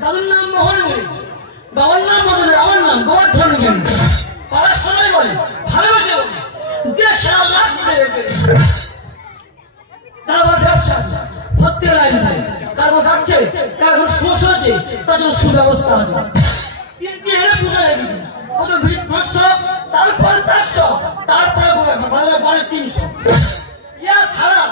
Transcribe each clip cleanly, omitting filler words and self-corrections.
দাদুর নাম মোহনমণি, বাবার নাম মদন, আমার নাম গোবর্ধন জ্ঞানী। পাড়ার সবাই বলে ভালোবেসে বলে সারা লাখ তারপর ব্যবসা ভর্তি লাইন নাই, তারপর ডাকছে তারপর সমস্যা হচ্ছে, তার জন্য সুব্যবস্থা আছে। 3টি হেরে পূজা হয়ে গেছে, ওদের ভিড় 500, তারপরে 400, তারপরে বাড়ি 300। ইয়া ছাড়া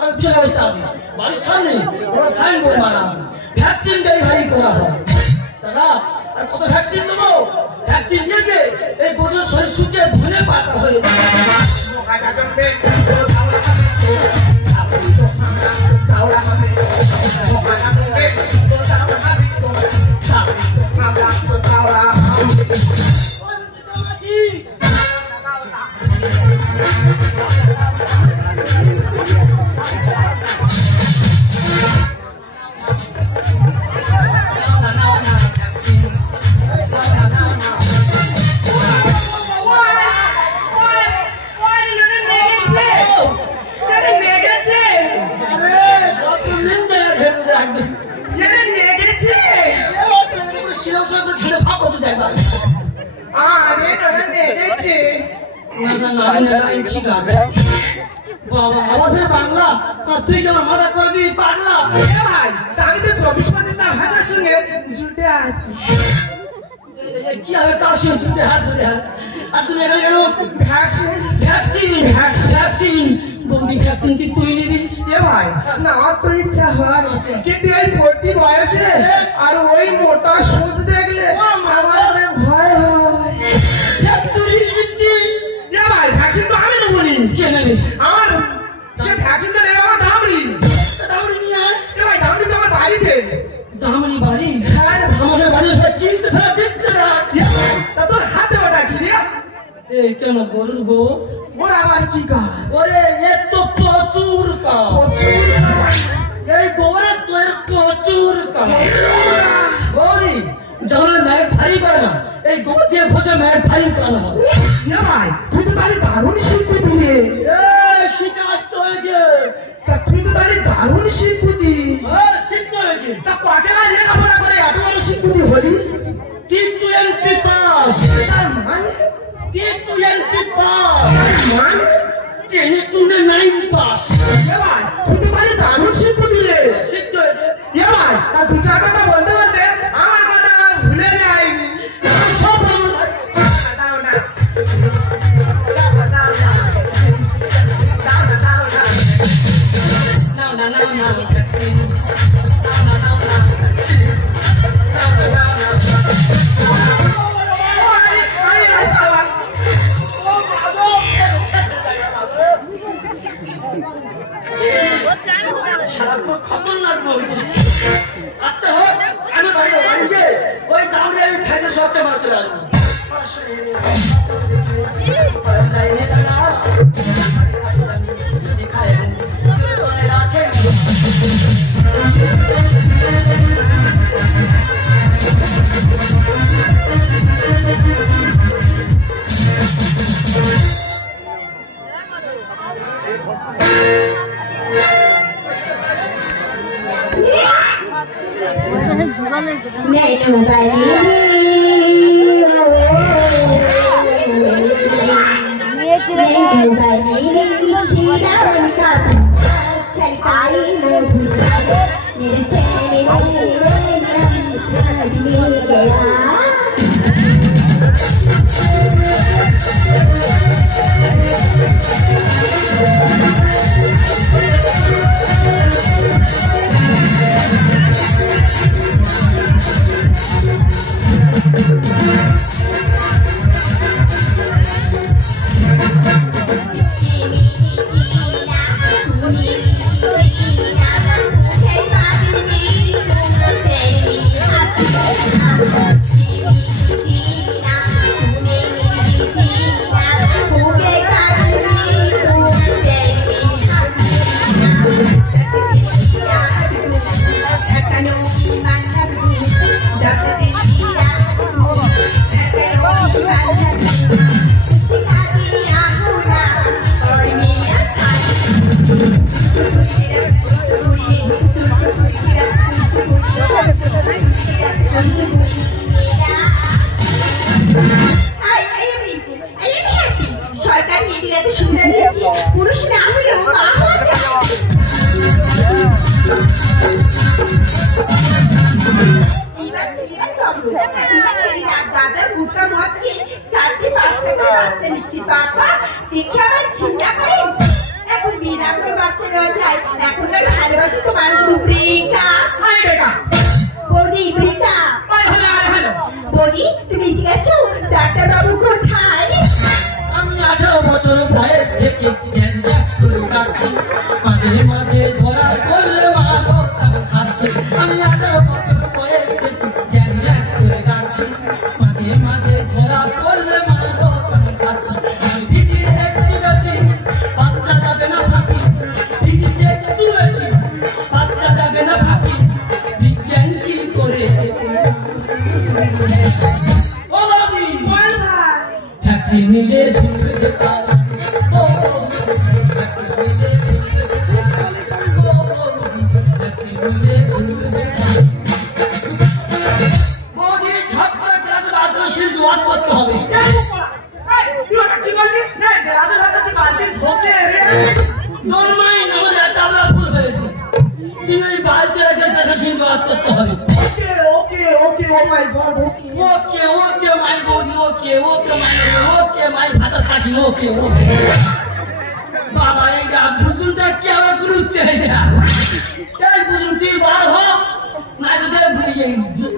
আর পূজা ব্যবস্থা আছে। বাড়ির সামনে ওরা সাইনবোর্ড মারা আছে, ভ্যাকসিন ডেলিভারি করা হয়। দাদা আর কত ভ্যাকসিন দেবো? ভ্যাকসিন দিয়ে এই বোঝো শরীর শুকিয়ে ধনে পাতা হয়ে যায়। আমাদের বাংলা তুই কেমন মজা করবি পাগলা? ভাই আমি তো 24-25 ভাষার সঙ্গে জুটে আছি। কি হবে তার সঙ্গে জুটে হাত ধরে আসলে ভ্যাকসিন বৌদি ভ্যাকসিন কি তুই নিবি? এ ভাই না আমার তো ইচ্ছা হয়, কিন্তু এই ভর্তি বয়সে আর ওই মোটা সোজ দেখলে আমার ভয় হয়। ভাই ভ্যাকসিন তো আমি নেবো নি। কে নেবে? আমার সে ভ্যাকসিন তো নেবে আমার দামড়ি। দামড়ি নিয়ে আয়। ভাই দামড়ি তো আমার বাড়িতে। দামড়ি বাড়ি? হ্যাঁ আমাদের বাড়ি কিনতে ফেলা দিচ্ছে না। তা তোর হাতে ওটা কি রে? এই কেন গরুর গো? ওর আবার কি কাজ? ওরে এ তো প্রচুর কাজ। এই গোবরের তোর প্রচুর কাজ। গৌরী যখন ম্যাট ভারী করে না, এই গোবর দিয়ে ঘষে ম্যাট ভারী করানো হয়। ভাই তুই তো তাহলে দারুণ শিল্পী দিলে। শিখে আসতে হয়েছে। তুই তো তাহলে দারুণ শিল্পী। শিখতে হয়েছে। তা কটা লেখাপড়া করে এত বড় শিল্পী হলি? কিন্তু এমপি পাস। মানে কিন্তু এমপি পাস মানে টেনে তুলে 9 পাস। ভাই তুই তো তাহলে দারুণ শিল্পী দিলে। শিখতে হয়েছে। ভাই আর দু চার কথা বলতে বলতে আমার কথা ভুলে যায়নি। সব খতরনাক বলছি। আচ্ছা হোক, আমি বাড়িতে ওই দামে আমি ফেলে সবচেয়ে মারতে লাগবো। Happy এত সুবিধা দিয়েছি পুরুষ না হলেও মা হওয়া যায়। এবার ছেলেরা চলো, এখনকার ছেলেরা গাঁজা গুটকা মদ খেয়ে 4-5টা করে বাচ্চা নিচ্ছে। বাবা দেখে আবার ঘৃণা করে। এখন বিয়ে না করে বাচ্চা নেওয়া যায়। এখনকার ভালোবাসা তো মানুষ বৃকা বৌদি বৃকা। বৌদি তুমি শিখেছো ডাক্তার বাবু কোথায়? আমি 18 বছর বয়স থেকে ড্যান্স করে কাটছি, মাঝে মাঝে ধরা পড়লে মা বাবা খাচ্ছে। আমি 18 বছর বয়স থেকে ড্যান্স করে কাটছি, মাঝে মাঝে ধরা পড়লে মা বাবা খাচ্ছে। আমি ভিজি একটু বেশি বাচ্চা যাবে না ফাঁকি, ভিজি একটু বেশি বাচ্চা যাবে না ফাঁকি। বিজ্ঞান কি করেছে ও বাবি বল ভাই ভ্যাকসিন নিলে ঝুলছে তারা, ও ভ্যাকসিন নিলে ঝুলছে তারা, ও ভ্যাকসিন নিলে ঝুলছে তারা। মোদি ঝট করে ক্লাসে আত্মশীল জোয়াজ করতে হবে। তুই ওটা কি বললি? না গ্লাসের ভাত তুই বালতি ঢোকে রে। ডোন্ট মাইন্ড, আমাদের একটা আমরা ভুল হয়েছে। তুমি এই বালতি রেখে আত্মশীল জোয়াজ করতে হবে। ওকে ওকে ওকে ও মাই গড ওকে ওকে ওকে মাই বৌদি, ওকে ওকে মাই ভাতা থাকি, ওকে ওকে। বাবা এই যা বুঝুনটা কি আবার গুরুচ্ছে এই বুঝুন তুই বার হ না যদি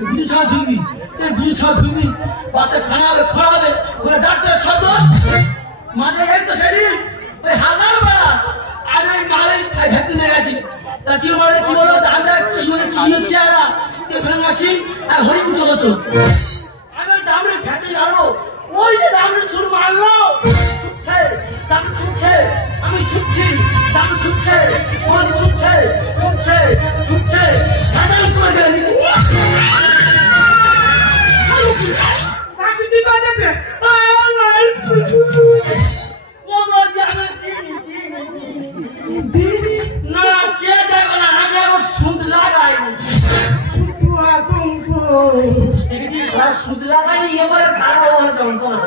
বুঝুসা ঝুঁকি তুই বুঝুসা ঝুঁকি বাচ্চা খাওয়াবে খড়াবে বলে ডাক্তার সব দোষ মানে এই তো সেদিন ওই হাজার বেড়া আগে মালে ভ্যাকসিন নিয়ে গেছি তা কি বলে কি বলবো আমরা কৃষ্ণের চেহারা আসি আর হরিণ চলছো আমি দামড়ে ভ্যাকসিন আনবো ওই যে দামড়ে ছুট মারলো ছুটছে দাম ছুটছে আমি ছুটছি দাম ছুটছে ওই ছুটছে ছুটছে ছুটছে হাজার করে গেলে ভ্যাকসিন দিতে হচ্ছে ও বলছি আমি দিদি না চেয়ে দেখো না আমি আবার সুদ লাগাইনি দেখেছি সব সুদ লাগাইনি এবারে কারো যন্ত্রণা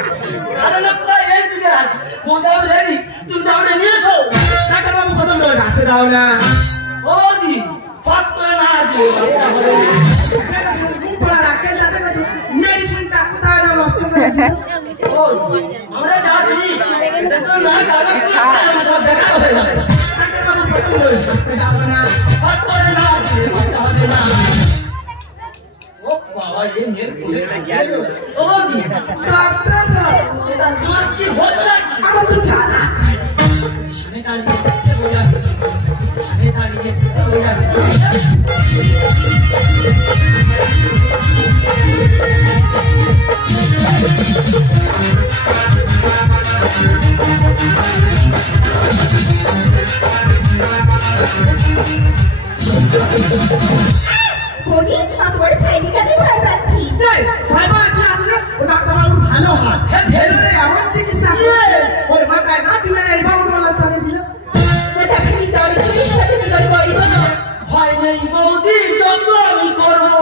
কারণ প্রায় এই দিকে আছে কোথাও রেডি তুমি দামটা নিয়ে এসো ডাক্তার বাবু কত লোক রাখতে দাও না ও দি পাঁচ করে না দিয়ে মেডিসিনটা কোথায় না নষ্ট করে ও আমরা যা জিনিস দেখো না কারো সব দেখা হয়ে যাবে ডাক্তার বাবু কত লোক রাখতে দাও না পাঁচ করে না দিয়ে হবে না ও বাবা ये मेरे को ও দি ডাক্তার বাবু তোমার কি হচ্ছে আমার তো চালা সামনে দাঁড়িয়ে বলে যাবে সামনে দাঁড়িয়ে বলে যাবে বৌদি তোমার ভাইকে আমি ভয় পাচ্ছি। ভয় পাওয়ার কি আছে রে? ও ডাক্তার বাবু ভালো হয় ভেলোরে এমন চিকিৎসা করছে ওর ভয় পায় না তুমি এই বাবু বলার চালে দিল ওটা ফেলি দৌড়ে চুরির সাথে বিগড় করিব না। ভয় নেই বৌদি যত আমি করবো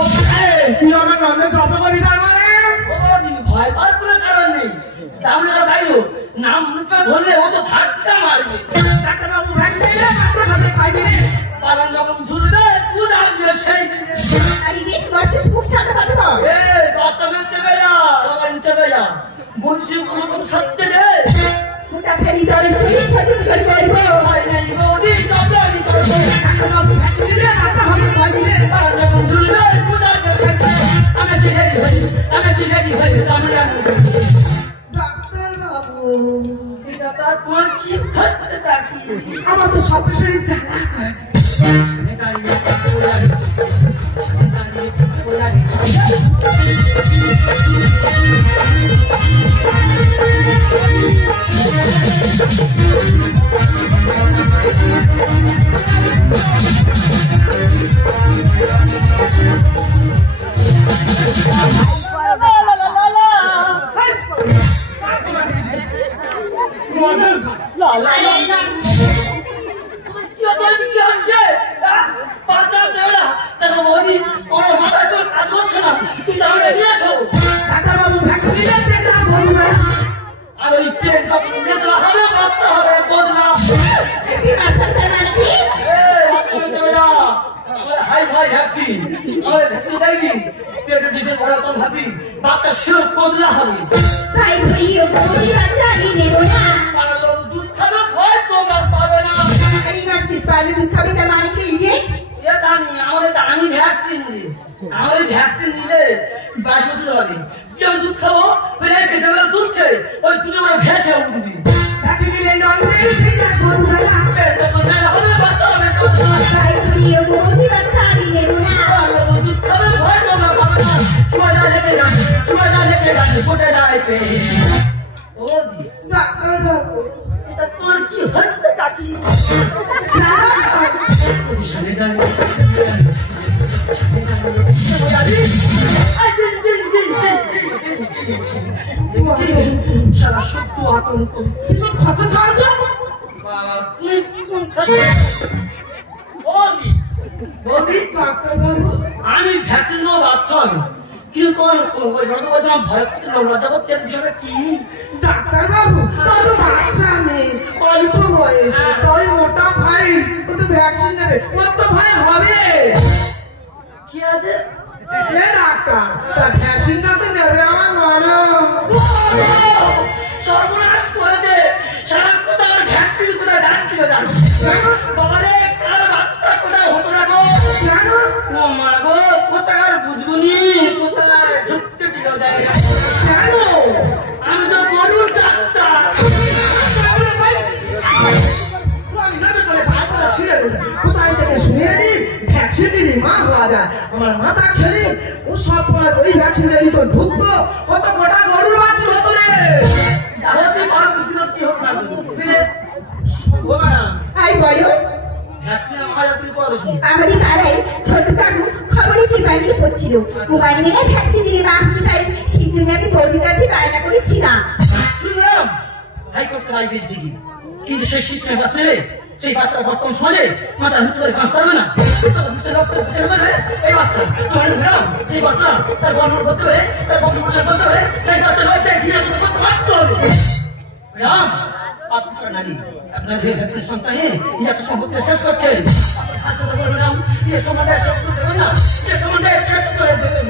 তুই আমার নন্দ যত করি তার মানে বৌদি ভয় পাওয়ার কোনো কারণ নেই তাহলে তো তাইও নাম মুসবে ধরলে ও তো ধাক্কা মারবে ডাক্তার বাবু ভ্যাকসিন দিলে মাত্র ভাবে খাইবে পালন যখন ঝুলবে দুধ আসবে সেই দিনে আরে বেট বসে মুখ সামনে কথা বল। বাচ্চা মেয়ে চেপে যা আমার চেপে যা বলছি কোনো সত্যি রে ওটা ফেলি দৌড়ে চুরির সাথে বিগড় করিব। ভয় নেই বৌদি যত আমি করবো ডাক্তার বাবু ভ্যাকসিন দিলে বাচ্চা হবে খাইবে পালন যখন ঝুলবে দুধ আসবে সেই দিনে আমি সিলেটি হয়ে সামনে ডাক্তার বাবু এটা তার তোমার কি হচ্ছে তাকি আমার তো সব শরীর জ্বালা করে সামনে দাঁড়িয়ে বলে যাবে সামনে দাঁড়িয়ে বলে যাবে ডাক্তার বাবু ভ্যাকসিন দিলে সেটা বলবে আর ওই পেট যখন মেজরা হবে বাচ্চা এটা তোর কি হচ্ছে কাকি? পজিশনে দাঁড়িয়ে সারা সত্য আতঙ্ক খরচা ছাড়া তো আমি ভ্যাকসিন নেওয়া বাচ্চা আমি কিন্তু তোমার ভয় লজ্জা করছে বিষয়টা কি? ডাক্তার বাবু তো বাচ্চা মেয়ে অল্প বয়স ওই মোটা ভাই ও তো ভ্যাকসিন নেবে ওর তো ভয় হবে। কি আছে ডাক্তার তার ভ্যাকসিনটা তো নেবে আমার মনে সর্বনাশ করেছে সারা কোথাও ভ্যাকসিন কোথায় যাচ্ছিল জানো বাবারে কার বাচ্চা কোথায় হতো না গো জানো ও মা গো কোথায় বুঝবুনি কোথায় ঢুকতে ছিল জায়গা জানো আমি তো গরুর ডাক্তার কোথায় থেকে শুনে ভ্যাকসিন দিলি মা হওয়া যায় আমার মাথা খেলে ও সব পরে ওই ভ্যাকসিন দিলি তো ঢুকতো কত মোটা গরুর বাচ্চা হতো রে। যাতে বড় বিরক্তি হোক না ও ম্যাডাম আই বলো ভ্যাকসিন আমার তুমি করে দিন আমাদের পাড়ায় ছোট কাকু খবরে টিপাই নিয়ে পড়ছিল মোবাইল নিয়ে ভ্যাকসিন দিলে মা হতে পারে সেই জন্য আমি বৌদির কাছে বায়না করেছিলাম। ম্যাডাম হাইকোর্ট রায় দিয়েছি কিন্তু সেই সিস্টেম আছে রে সেই বাচ্চার বর্তমান সমাজে মাথা হুঁচু করে কাজ করবে না এই বাচ্চা ম্যাডাম সেই বাচ্চা তার বর্ণ করতে হবে তার বংশ করতে হবে সেই বাচ্চার বাচ্চায় ঘিরে করতে পারতে হবে ম্যাডাম আপনার নারী আপনার ভ্যাকসিন সন্তানে নিজের সম্পত্তি শেষ করছেন ম্যাডাম যে সময়টা শেষ করতে হবে না যে সময়টা শেষ করে দেবেন।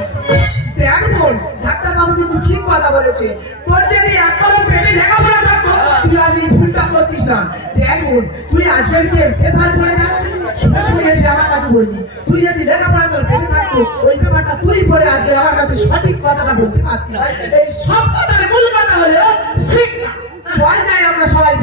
দেখ বোন ডাক্তার বাবু কিন্তু ঠিক কথা বলেছে তোর যদি একবার পেটে লেখাপড়া থাকতো তুই আর এই ভুলটা করতিস না। দেখ বোন তুই আজকের পেপার পড়ে যাচ্ছিস শুনে শুনে এসে আমার কাছে বললি তুই যদি লেখাপড়া তোর পেটে থাকতো ওই পেপারটা তুই পড়ে আজকে আমার কাছে সঠিক কথাটা বলতে পারতিস। এই সব কথার মূল কথা হলো শিক্ষা। জয় নাই আমরা সবাই